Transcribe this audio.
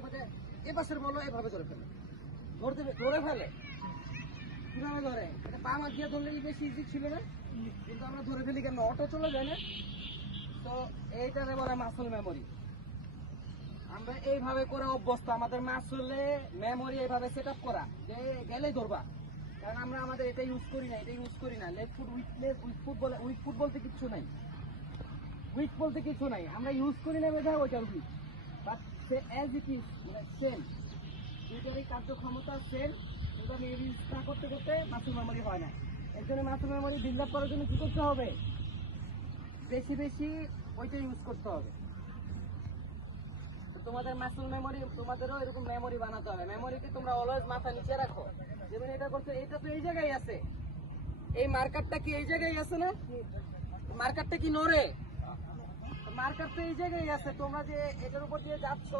দেখবে যে এ পাশের বল এভাবে ধরে ফেলে, ধরে ফেলে। কিভাবে ধরে? পা মাছ দিয়ে ধরলে বেশি ইজি ছিল না, কিন্তু আমরা ধরে ফেলি কেন? অটো চলে যায় না। তো এইটারে বলে মাসল মেমোরি। আমরা এইভাবে করে অভ্যস্ত, আমাদের মাসলে মেমোরি এইভাবে সেট আপ করা যে গেলেই ধরবা। কারণ আমরা আমাদের এটা ইউজ করি না, লেফট ফুট উইক ফুট বলতে কিচ্ছু নাই, আমরা ইউজ করি না বোঝা ওইটার উইক। বাট সে অ্যাজ ইট ইজ সেম, দুইটারই কার্যক্ষমতা সেম, কিন্তু আমি ইউজ না করতে মাসল মেমোরি হয় না। এর জন্য মাসল মেমোরি বিল্ড আপ করার জন্য কি করতে হবে? বেশি ওইটা ইউজ করতে হবে। তোমাদের মাসল মেমোরি, তোমাদেরও এরকম মেমোরি বানাতে হবে। মেমোরিকে তোমরা অলওয়েজ মাথা নিচে রাখো। যেমন এটা করছো, এটা তো এই জায়গায় আছে, এই মার্কারটা কি এই জায়গায় আছে না? মার্কারটা কি নড়ে? মার্কার তো এই জায়গায় আছে। তোমরা যে এটার উপর দিয়ে যাচ্ছ,